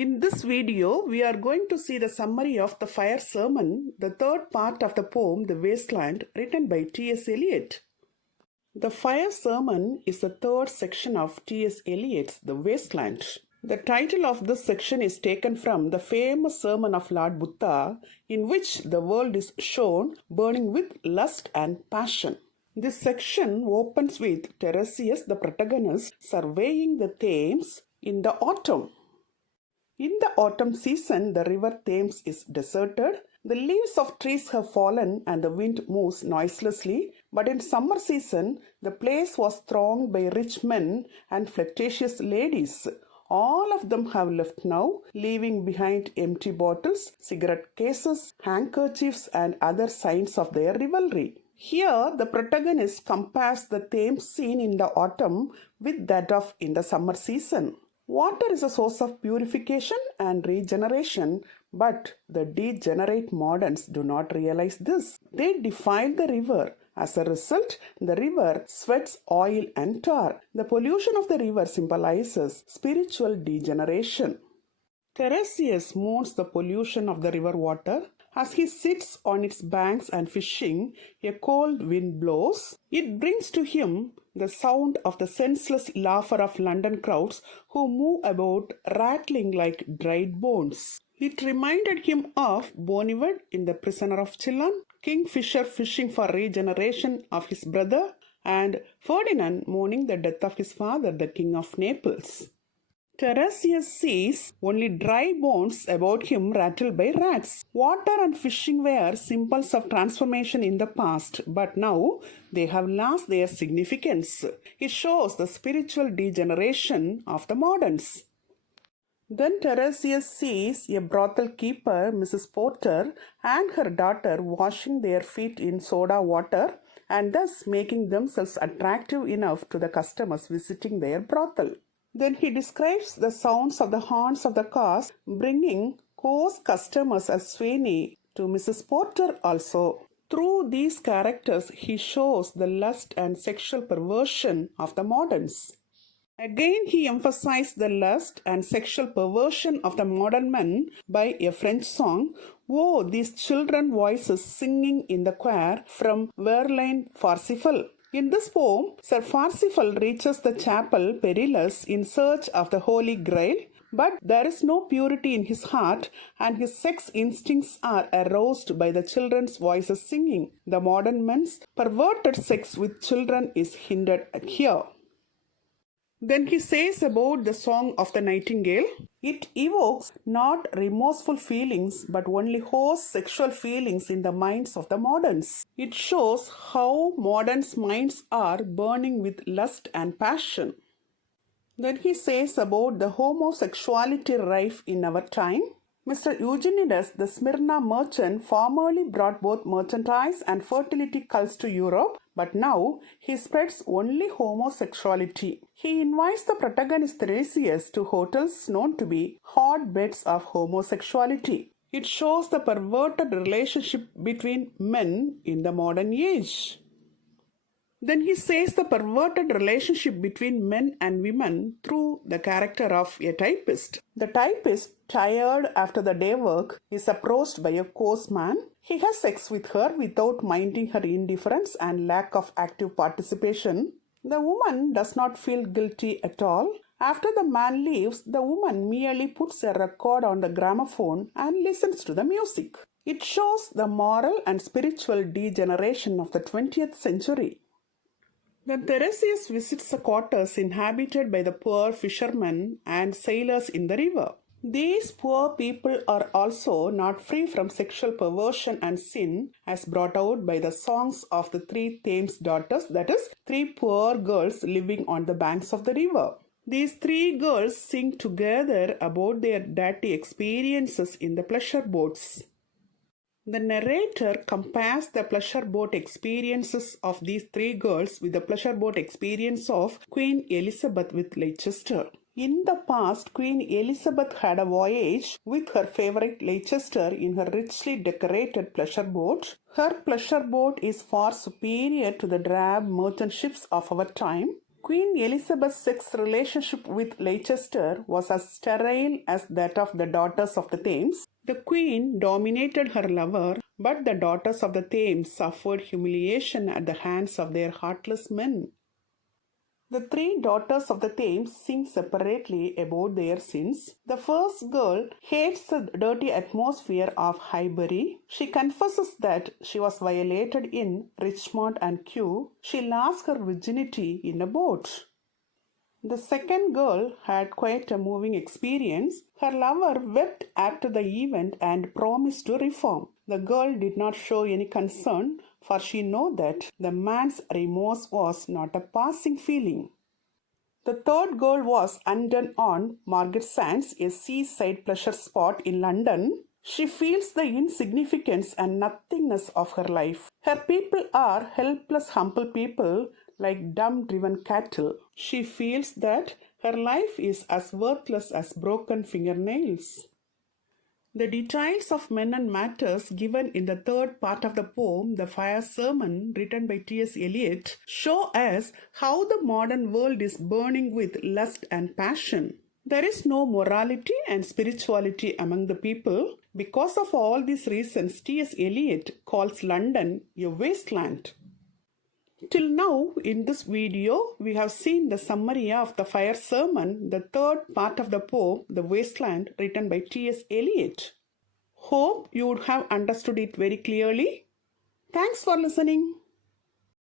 In this video, we are going to see the summary of the Fire Sermon, the third part of the poem The Wasteland, written by T.S.Eliot. The Fire Sermon is the third section of T.S. Eliot's The Wasteland. The title of this section is taken from the famous sermon of Lord Buddha, in which the world is shown burning with lust and passion. This section opens with Tiresias, the protagonist, surveying the Thames in the autumn. In the autumn season, the river Thames is deserted. The leaves of trees have fallen and the wind moves noiselessly. But in summer season, the place was thronged by rich men and flirtatious ladies. All of them have left now, leaving behind empty bottles, cigarette cases, handkerchiefs, and other signs of their rivalry. Here, the protagonist compares the Thames scene in the autumn with that of in the summer season. Water is a source of purification and regeneration, but the degenerate moderns do not realize this. They defile the river. As a result, the river sweats oil and tar. The pollution of the river symbolizes spiritual degeneration. Tiresias mourns the pollution of the river water. As he sits on its banks and fishing, a cold wind blows. It brings to him the sound of the senseless laughter of London crowds who move about rattling like dried bones. It reminded him of Bonnivard in The Prisoner of Chillon, Kingfisher fishing for regeneration of his brother, and Ferdinand mourning the death of his father, the King of Naples. Tiresias sees only dry bones about him rattled by rats. Water and fishing were symbols of transformation in the past, but now they have lost their significance. It shows the spiritual degeneration of the moderns. Then Tiresias sees a brothel keeper, Mrs. Porter, and her daughter washing their feet in soda water and thus making themselves attractive enough to the customers visiting their brothel. Then he describes the sounds of the horns of the cars bringing coarse customers as Sweeney to Mrs. Porter also. Through these characters, he shows the lust and sexual perversion of the moderns. Again, he emphasized the lust and sexual perversion of the modern men by a French song, "Oh, these children voices singing in the choir" from Verlaine Parsifal. In this poem, Sir Parsifal reaches the chapel perilous in search of the Holy Grail, but there is no purity in his heart and his sex instincts are aroused by the children's voices singing. The modern man's perverted sex with children is hinted at here. Then he says about the song of the nightingale, it evokes not remorseful feelings but only hoarse sexual feelings in the minds of the moderns. It shows how moderns' minds are burning with lust and passion. Then he says about the homosexuality rife in our time. Mr. Eugenides, the Smyrna merchant, formerly brought both merchandise and fertility cults to Europe, but now he spreads only homosexuality. He invites the protagonist Tiresias to hotels known to be hotbeds of homosexuality. It shows the perverted relationship between men in the modern age. Then he says the perverted relationship between men and women through the character of a typist. The typist, tired after the day work, is approached by a coarse man. He has sex with her without minding her indifference and lack of active participation. The woman does not feel guilty at all. After the man leaves, the woman merely puts a record on the gramophone and listens to the music. It shows the moral and spiritual degeneration of the 20th century. Then Tiresias visits the quarters inhabited by the poor fishermen and sailors in the river. These poor people are also not free from sexual perversion and sin as brought out by the songs of the three Thames daughters, that is, three poor girls living on the banks of the river. These three girls sing together about their dirty experiences in the pleasure boats. The narrator compares the pleasure boat experiences of these three girls with the pleasure boat experience of Queen Elizabeth with Leicester. In the past, Queen Elizabeth had a voyage with her favorite Leicester in her richly decorated pleasure boat. Her pleasure boat is far superior to the drab merchant ships of our time. Queen Elizabeth II's relationship with Leicester was as sterile as that of the daughters of the Thames. The Queen dominated her lover, but the daughters of the Thames suffered humiliation at the hands of their heartless men. The three daughters of the Thames sing separately about their sins. The first girl hates the dirty atmosphere of Highbury. She confesses that she was violated in Richmond and Kew. She lost her virginity in a boat. The second girl had quite a moving experience. Her lover wept after the event and promised to reform. The girl did not show any concern, for she knew that the man's remorse was not a passing feeling. The third girl was undone on Margate Sands, a seaside pleasure spot in London. She feels the insignificance and nothingness of her life. Her people are helpless, humble people, like dumb-driven cattle. She feels that her life is as worthless as broken fingernails. The details of men and matters given in the third part of the poem, The Fire Sermon, written by T.S.Eliot, show us how the modern world is burning with lust and passion. There is no morality and spirituality among the people. Because of all these reasons, T.S.Eliot calls London a wasteland. Till now, in this video, we have seen the summary of The Fire Sermon, the third part of the poem, The Wasteland, written by T.S.Eliot. Hope you would have understood it very clearly. Thanks for listening.